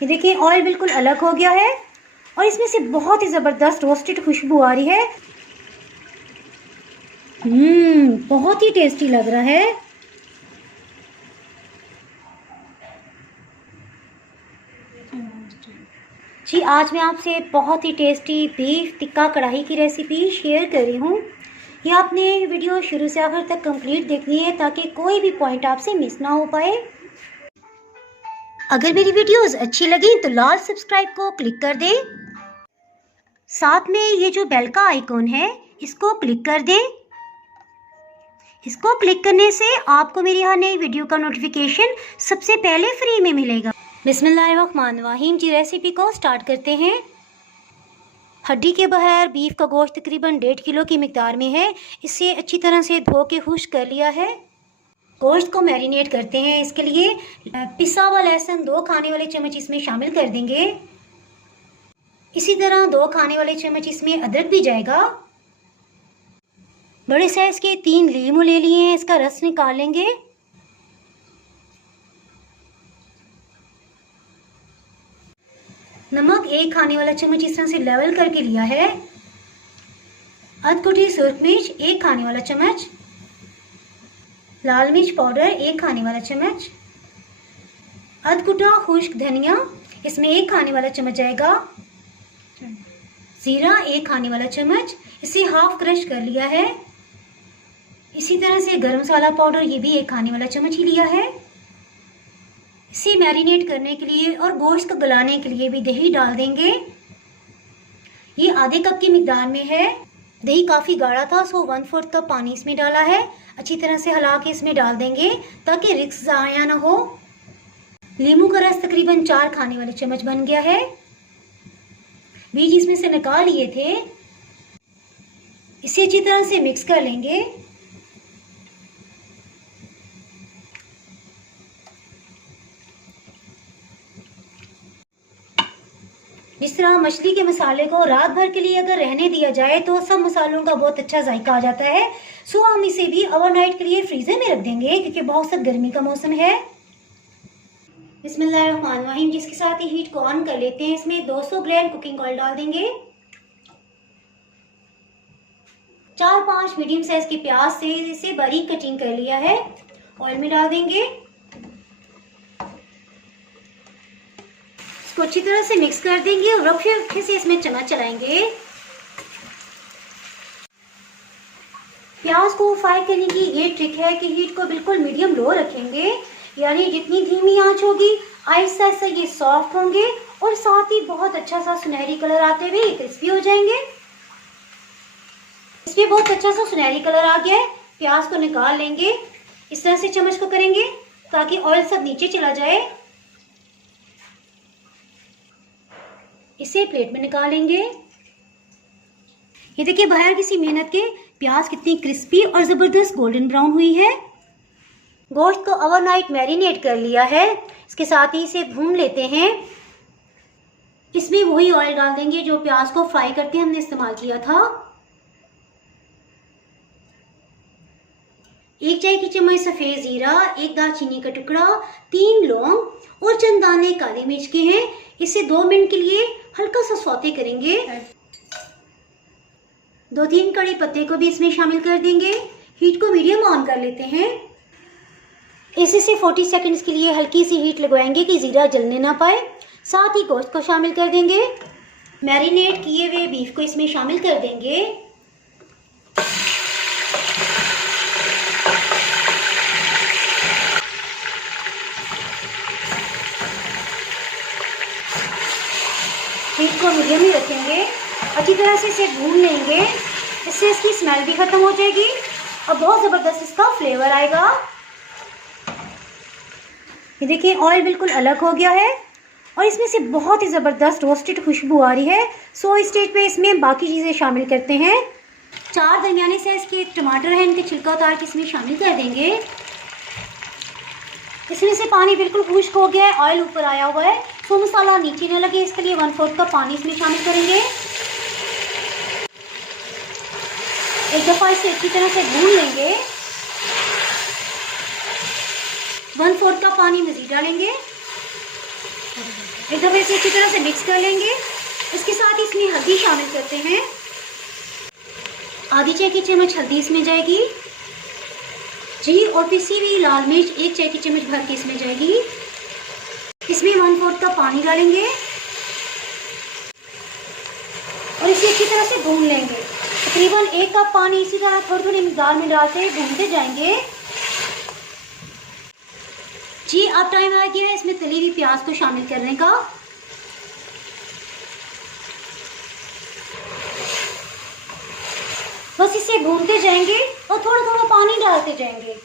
ये देखिए ऑयल बिल्कुल अलग हो गया है और इसमें से बहुत ही ज़बरदस्त रोस्टेड खुशबू आ रही है। बहुत ही टेस्टी लग रहा है। जी आज मैं आपसे बहुत ही टेस्टी बीफ टिक्का कढ़ाई की रेसिपी शेयर कर रही हूँ। ये आपने वीडियो शुरू से आखिर तक कंप्लीट देखनी है ताकि कोई भी पॉइंट आपसे मिस ना हो पाए। अगर मेरी वीडियोस अच्छी लगी तो लाल सब्सक्राइब को क्लिक कर दें। साथ में ये जो बेल का आइकॉन है इसको क्लिक कर दें। इसको क्लिक करने से आपको मेरी हर नई वीडियो का नोटिफिकेशन सबसे पहले फ्री में मिलेगा। बिस्मिल्लाहिर्रहमानिर्रहीम जी रेसिपी को स्टार्ट करते हैं। हड्डी के बगैर बीफ का गोश्त तकरीबन 1.5 किलो की मिकदार में है। इसे अच्छी तरह से धो के खुश्क कर लिया है। गोश्त को मैरिनेट करते हैं। इसके लिए पिसा हुआ लहसुन 2 खाने वाले चम्मच इसमें शामिल कर देंगे। इसी तरह 2 खाने वाले चम्मच इसमें अदरक भी जाएगा। बड़े साइज के 3 लीमू ले लिए हैं, इसका रस निकाल लेंगे। नमक 1 खाने वाला चम्मच इस तरह से लेवल करके लिया है। अधकुटी सुर्ख मिर्च 1 खाने वाला चम्मच, लाल मिर्च पाउडर 1 खाने वाला चम्मच, अधकुटा खुश्क धनिया इसमें 1 खाने वाला चम्मच जाएगा, जीरा 1 खाने वाला चम्मच, इसे हाफ क्रश कर लिया है। इसी तरह से गरम मसाला पाउडर ये भी 1 खाने वाला चम्मच ही लिया है। इसे मैरिनेट करने के लिए और गोश्त को गलाने के लिए भी दही डाल देंगे। ये आधे कप की मिकदार में है। दही काफ़ी गाढ़ा था सो 1/4 कप पानी इसमें डाला है। अच्छी तरह से हिला के इसमें डाल देंगे ताकि रिक्स ज़ाया ना हो। लीमू का रस तकरीबन 4 खाने वाले चम्मच बन गया है। बीज इसमें से निकाल लिए थे। इसे अच्छी तरह से मिक्स कर लेंगे। जिस तरह मछली के मसाले को रात भर के लिए अगर रहने दिया जाए तो सब मसालों का बहुत अच्छा जायका आ जाता है। सो हम इसे भी ओवरनाइट के लिए फ्रीजर में रख देंगे क्योंकि बहुत सख्त गर्मी का मौसम है। बिस्मिल्लाहिर्रहमानिर्रहीम। जिसके साथ ही हीट को ऑन कर लेते हैं। इसमें 200 ग्राम कुकिंग ऑयल डाल देंगे। 4-5 मीडियम साइज के प्याज से इसे बारीक कटिंग कर लिया है ऑयल में डाल देंगे। इसको अच्छी तरह से मिक्स कर देंगे और रफे से इसमें चम्मच चलाएंगे। प्याज को फ्राई करने की ये ट्रिक है कि हीट को बिल्कुल मीडियम लो रखेंगे, यानी जितनी धीमी आंच होगी आहिस्ता आहिस्ता ये सॉफ्ट होंगे और साथ ही बहुत अच्छा सा सुनहरी कलर आते हुए क्रिस्पी हो जाएंगे। इसमें बहुत अच्छा सा सुनहरी कलर आ गया है। प्याज को निकाल लेंगे। इस तरह से चम्मच को करेंगे ताकि ऑयल सब नीचे चला जाए। इसे प्लेट में निकालेंगे। ये देखिए बाहर किसी मेहनत के प्याज कितनी क्रिस्पी और ज़बरदस्त गोल्डन ब्राउन हुई है। गोश्त को ओवरनाइट मैरिनेट कर लिया है। इसके साथ ही इसे भून लेते हैं। इसमें वही ऑयल डाल देंगे जो प्याज को फ्राई करके हमने इस्तेमाल किया था। 1 चाय की चम्मच सफ़ेद ज़ीरा, 1 दालचीनी का टुकड़ा, 3 लौंग और चंद दाने काली मिर्च के हैं। इसे 2 मिनट के लिए हल्का सा सौते करेंगे। 2-3 कड़ी पत्ते को भी इसमें शामिल कर देंगे। हीट को मीडियम ऑन कर लेते हैं। इसे से 40 सेकंड्स के लिए हल्की सी हीट लगवाएंगे कि ज़ीरा जलने ना पाए। साथ ही गोश्त को शामिल कर देंगे। मैरिनेट किए हुए बीफ को इसमें शामिल कर देंगे। हीट को मीडियम ही रखेंगे। अच्छी तरह से इसे भून लेंगे। इससे इसकी स्मेल भी खत्म हो जाएगी और बहुत ज़बरदस्त इसका फ्लेवर आएगा। ये देखिए ऑयल बिल्कुल अलग हो गया है और इसमें से बहुत ही ज़बरदस्त रोस्टेड खुशबू आ रही है। सो इस स्टेज पे इसमें बाकी चीज़ें शामिल करते हैं। 4 दरमियाने साइज के टमाटर हैं, इनके छिलका उतार के इसमें शामिल कर देंगे। इसमें से पानी बिल्कुल खुश्क हो गया है, ऑयल ऊपर आया हुआ है। तो मसाला नीचे न लगे इसके लिए 1/4 कप पानी इसमें शामिल करेंगे। एक दफ़ा इसे अच्छी तरह से भून लेंगे। 1/4 कप पानी मज़ीद डालेंगे। एक दफ़े इसे अच्छी तरह से मिक्स कर लेंगे। इसके साथ इसमें हल्दी शामिल करते हैं। आधी चाय की चम्मच हल्दी इसमें जाएगी जी, और पिसी हुई लाल मिर्च 1 चाय की चम्मच भर के इसमें जाएगी। इसमें 1/4 कप पानी डालेंगे और इसे अच्छी तरह से भून लेंगे। तकरीबन 1 कप पानी इसी तरह थोड़ी थोड़ी मिकदार में डालते भूनते जाएंगे जी। अब टाइम आ गया है इसमें तली हुई प्याज को शामिल करने का। बस इसे भूनते जाएंगे और थोड़ा थोड़ा पानी डालते जाएंगे।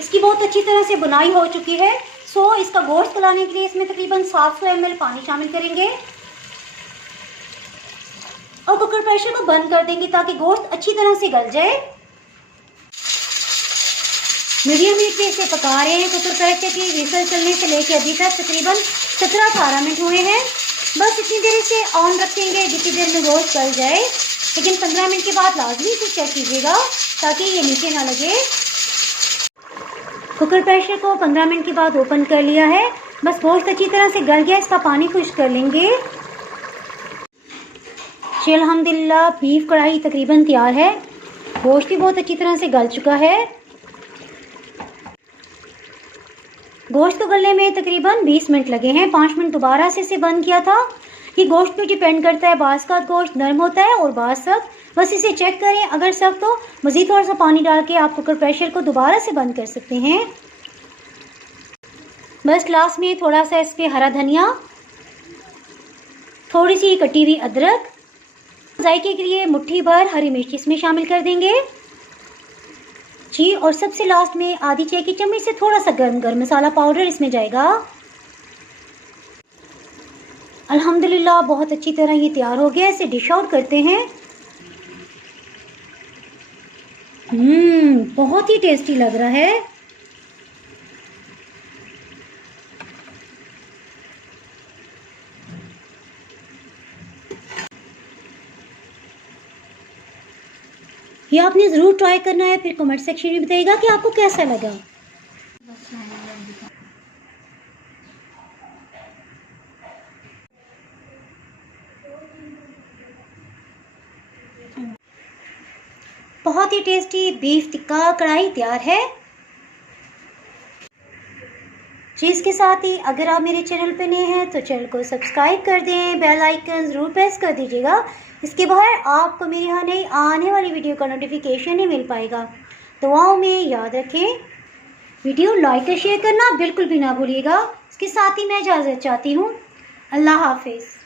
इसकी बहुत अच्छी तरह से बुनाई हो चुकी है। सो इसका गोश्त गलाने के लिए इसमें तकरीबन 700 ml पानी शामिल करेंगे और कुकर प्रेशर को बंद कर देंगे ताकि गोश्त अच्छी तरह से गल जाए। मीडियम हीट पे इसे पका रहे हैं। कुकर प्रेशर की विसल चलने से लेकर अभी तक तकरीबन 17-18 मिनट हुए हैं। बस इतनी देर इसे ऑन रखेंगे जितनी देर में गोश्त गल जाए, लेकिन 15 मिनट के बाद लाजमी इसे चेक कीजिएगा ताकि ये नीचे ना लगे। कुकर प्रेशर को 15 मिनट के बाद ओपन कर लिया है। बस गोश्त अच्छी तरह से गल गया, इसका पानी खुश्क कर लेंगे। अल्हम्दुलिल्लाह बीफ कढ़ाई तकरीबन तैयार है। गोश्त भी बहुत अच्छी तरह से गल चुका है। गोश्त को गलने में तकरीबन 20 मिनट लगे हैं। 5 मिनट दोबारा से इसे बंद किया था। ये गोश्त पे डिपेंड करता है, बाज़ का गोश्त नरम होता है और बाज़ सख्त। बस इसे चेक करें, अगर सख्त तो मज़ीद थोड़ा सा पानी डाल के आप कुकर प्रेशर को दोबारा से बंद कर सकते हैं। बस लास्ट में थोड़ा सा इस पर हरा धनिया, थोड़ी सी कटी हुई अदरक, जायके के लिए मुट्ठी भर हरी मिर्च इसमें शामिल कर देंगे जी। और सबसे लास्ट में आधी चाय की चम्मच से थोड़ा सा गरम मसाला पाउडर इसमें जाएगा। अल्हम्दुलिल्लाह बहुत अच्छी तरह ये तैयार हो गया। इसे डिश आउट करते हैं। बहुत ही टेस्टी लग रहा है। ये आपने ज़रूर ट्राई करना है, फिर कमेंट सेक्शन में बताइएगा कि आपको कैसा लगा। बहुत ही टेस्टी बीफ टिक्का कढ़ाई तैयार है जी। इसके साथ ही अगर आप मेरे चैनल पे नए हैं तो चैनल को सब्सक्राइब कर दें, बेल आइकन ज़रूर प्रेस कर दीजिएगा। इसके बाहर आपको मेरे यहाँ नई आने वाली वीडियो का नोटिफिकेशन नहीं मिल पाएगा। दुआओं में याद रखें, वीडियो लाइक और शेयर करना बिल्कुल भी ना भूलिएगा। इसके साथ ही मैं इजाज़त चाहती हूँ। अल्लाह हाफिज़।